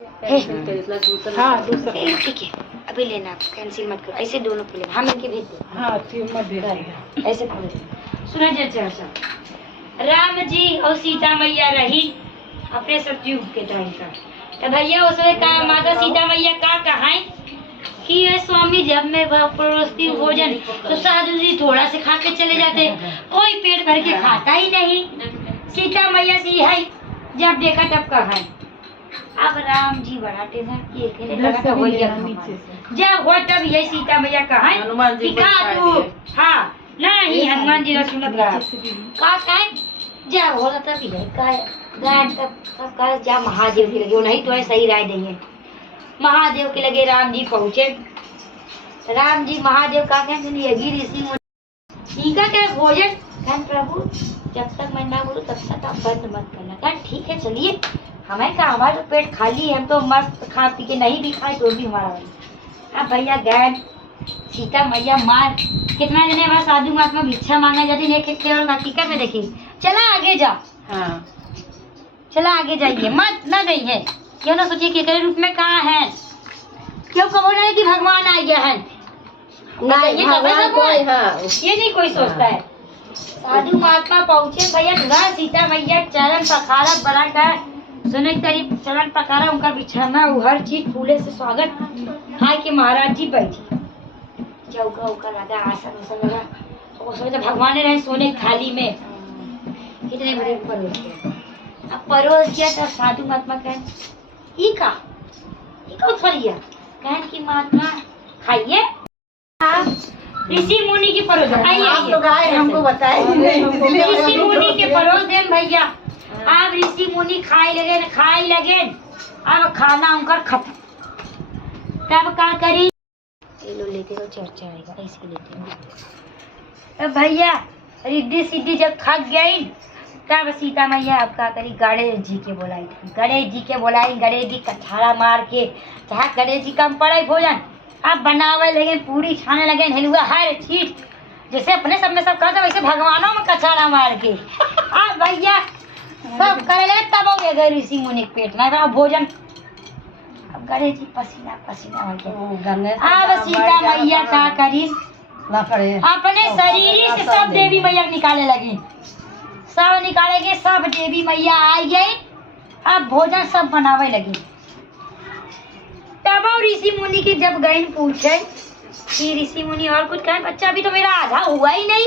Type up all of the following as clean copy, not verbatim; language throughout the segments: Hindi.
हाँ दूसरा ठीक है, अभी लेना, आप कैंसिल मत करो, ऐसे दोनों को लेना, हम इनके भेज दो। हाँ ठीक मत दे ऐसे खोल दे। सुना जी, अच्छा राम जी और सीता मैया रही अपने सतयुग के टाइम का, तो भैया उसमें का माता सीता मैया का कहाई कि ये स्वामी जब मैं परोसती हूँ भोजन तो साधु जी थोड़ा से खा के चले जाते, कोई पेट भर के खाता ही नहीं। सीता मैया से है जब देखा तब कहा। अब राम जी बड़ा टेंशन किए जब हो तब ये सीता मैया कहा कि खा तू। हाँ नहीं, हनुमान जी सुनत रहा का जब हो तब ये गायन तब कहा जा महादेव के लगे, नहीं तो है सही राय देंगे। महादेव के लगे राम जी पहुँचे। राम जी महादेव का कहते यज्ञ ऋषि इनका क्या भोजन कहन प्रभु जब तक मैं ना बोलूं तब तक आप बंद मत करना। कहन ठीक है चलिए, हमें क्या हमारा तो पेट खाली है, हम तो मस्त खा पी के नहीं भी खाए तो भी हमारा भाई। अब भैया गए सीता मैया मार कितना जने वहाँ साधु महात्मा भिक्षा मांगा जाते हैं केवल हकीकत में देखिए। चला आगे जा, हाँ चला आगे जाइए, मत ना गई है क्यों ना सोचिए कि तेरे रूप में कहाँ है, क्यों कहो ना कि भगवान आ गया है ना, ये नहीं कोई सोचता है। साधु महात्मा पहुँचे भैया दुरा सीता मैया चरण पखारा बड़ा कर सुने करीब चरण पखारा उनका बिछाना हर चीज फूले से स्वागत। हाँ कि महाराज जी बैठी चौका उका लगा आसन उसन लगा, तो भगवान रहे सोने थाली में कितने बड़े परोस किया। अब परोस किया तो साधु महात्मा कहें ई का थोड़िया कहन की महात्मा खाइए ऋषि मुनि की परोस। आप लोग आए हमको बताए ऋषि मुनि के परोस देन भैया। अब ऋषि मुनि खाए लगे अब खाना उनका खत्म। तब क्या करी लो लेते तो चर्चा आएगा ऐसे लेते हैं भैया। रिद्धि सिद्धि जब थक गई तब सीता मैया अब क्या करी गणेश जी के बोलाई थी। गणेश जी के बोलाई, गणेश जी कछाड़ा मार के चाहे गणेश जी कम पड़े भोजन अब बनावे लगे, पूरी छाने लगे, हिलुआ हर चीज जैसे अपने सब में सब करते वैसे भगवानों में कछाड़ा मार के अब भैया सब करे लगे। तब हो गए ऋषि मुनि के पेट में भोजन। अब गणेश जी पसीना पसीना हो गया। अब सीता मैया क्या करी अपने शरीर से सब देवी मैया निकाले लगी, सब निकालेंगे, सब देवी मैया आई गई। अब भोजन सब बनावे लगी। तब ऋषि मुनि की जब गए पूछे कि ऋषि मुनि और कुछ कहे, बच्चा अभी तो मेरा आधा हुआ ही नहीं,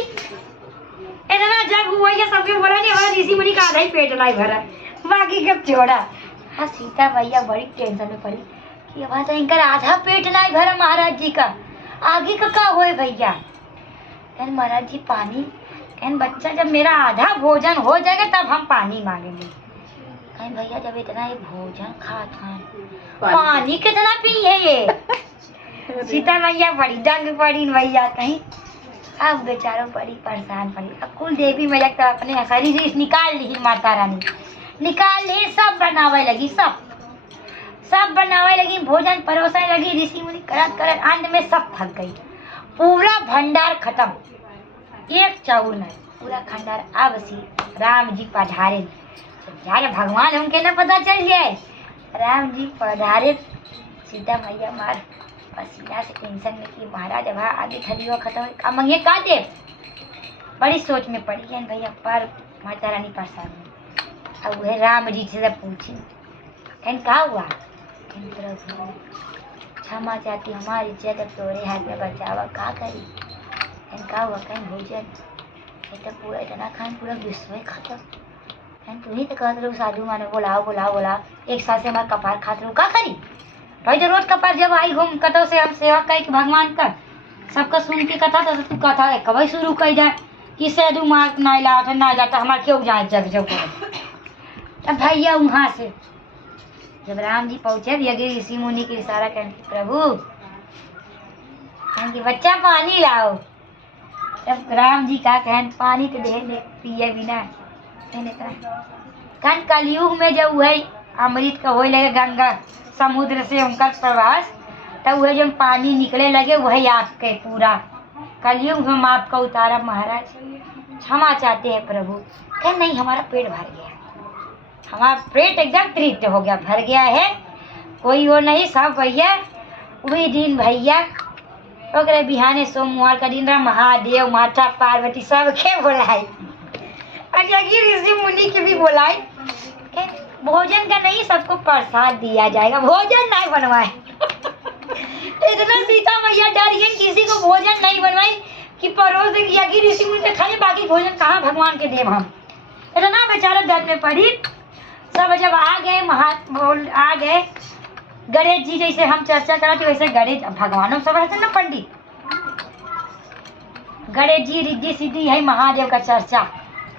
इतना जग हुआ है सबके बोला नहीं, हमारा ऋषि मुनि का आधा ही पेट लाई भरा बाकी कब छोड़ा। हाँ सीता मैया बड़ी टेंशन में पड़ी कि अब तो इनका आधा पेट लाई भरा महाराज जी का, आगे का क्या हुए भैया। कहन महाराज जी पानी, कहन बच्चा जब मेरा आधा भोजन हो जाएगा तब हम पानी मांगेंगे। कहन भैया जब इतना ये भोजन खाता पानी कितना पिए ये। सीता मैया बड़ी दंग पड़ी भैया कहीं। अब बेचारों बड़ी परेशान पड़ी। अब कुल देवी मैया तो अपने शरीर निकाल ली, माता रानी निकाल ली, सब बनावे लगी, सब बनावे लगी, भोजन परोसने लगी। ऋषि मुनि करत करत अंत में सब थक गई, पूरा भंडार खत्म, एक चाउर नहीं, पूरा खंडार। अब राम जी पधारे, यार भगवान हमके ना पता चल जाए। राम जी पधारे, सीता मैया मार पसीना से टेंशन में कि महाराज अब आगे खलियो खत्म अब मंगे का दे। बड़ी सोच में पड़ी है भैया, पर माता रानी परेशान। अब वह राम जी से पूछी कहन क्या हुआ। प्रभु क्षमा चाहती, हमारी इज्जत अब तोरे हाथ में बचावा, का करी। कहन क्या हुआ। कहीं भोजन तो पूरा इतना खान पूरा विश्व में खत्म। कहन तुम ही तो कहते लोग साधु माने बोलाओ बोलाओ बोलाओ, एक साथ से हमारा कपार खाते रहो, का करी भाई। जरूरत कपार जब आई घूम कतो से हम सेवा कई भगवान का सबका सुन के कथा तो तू कथा कभी शुरू कर जाए कि साधु मार ना जाता हमारे क्यों जाए जग जग। तब भैया वहाँ से जब राम जी पहुँचे यज्ञ ऋषि मुनि के इशारा कर प्रभु कि बच्चा पानी लाओ। तब राम जी का कहन पानी तो दे पिए बिना कहन कलयुग में जब वही अमृत का वही लगे गंगा समुद्र से उनका प्रवास, तब वह जब पानी निकले लगे वही आपके पूरा कलयुग हम आपका उतारा महाराज, क्षमा चाहते हैं प्रभु। कह नहीं हमारा पेट भर गया, हमारा पेट एकदम तृप्त हो गया, भर गया है। कोई वो नहीं, सब भैया वही दिन भैया ओकरे बिहाने सोमवार का दिन रहा, महादेव माता पार्वती सबके बोलाए और यही ऋषि मुनि के भी बोलाए कि भोजन का नहीं, सबको प्रसाद दिया जाएगा, भोजन नहीं बनवाए। इतना सीता मैया डर गई, किसी को भोजन नहीं बनवाई कि परोस दे किया कि ऋषि मुनि से खाने, बाकी भोजन कहाँ भगवान के देव हम। इतना बेचारा दर्द में पड़ी। सब जब आ गए आ गए गणेश जी, जैसे हम चर्चा करा थे वैसे गणेश भगवानों सब रहते ना पंडित, गणेश जी रिद्धि सिद्धि है महादेव का चर्चा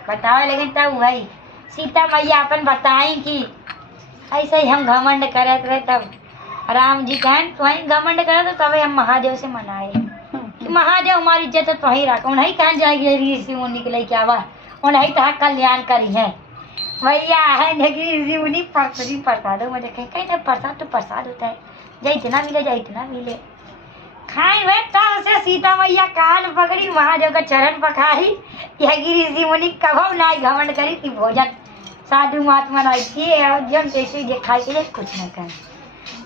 बतावे, लेकिन तब वही सीता मैया अपन बताई कि ऐसे ही हम घमंड करत रहे, तब राम जी कहन तो वही घमंड करे तो तब हम महादेव से मनाए कि महादेव हमारी इज्जत तो वही रखो, उन्हीं कहन जाएगी ऋषि मुनि के लिए क्या बात, उन्हीं तो कल्याण करी है भैया है। लेकिन ऋषि मुनि प्रसाद मुझे कहीं ना प्रसाद तो प्रसाद होता है, जा इतना मिले जा इतना मिले खाए हुए, तब से सीता मैया कान पकड़ी, महादेव का चरण पखारी, यही ऋषि मुनि कभो ना घमंड करी थी, भोजन साधु महात्मा नहीं थी, जम जैसे खाए के लिए कुछ नहीं करें।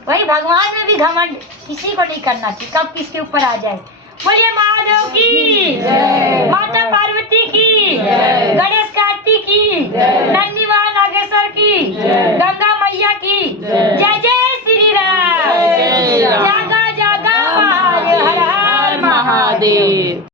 वही भगवान में भी घमंड किसी को नहीं करना चाहिए, कब किसके ऊपर आ जाए। बोलिए महादेव की, माता पार्वती की, गणेश कार्तिक की,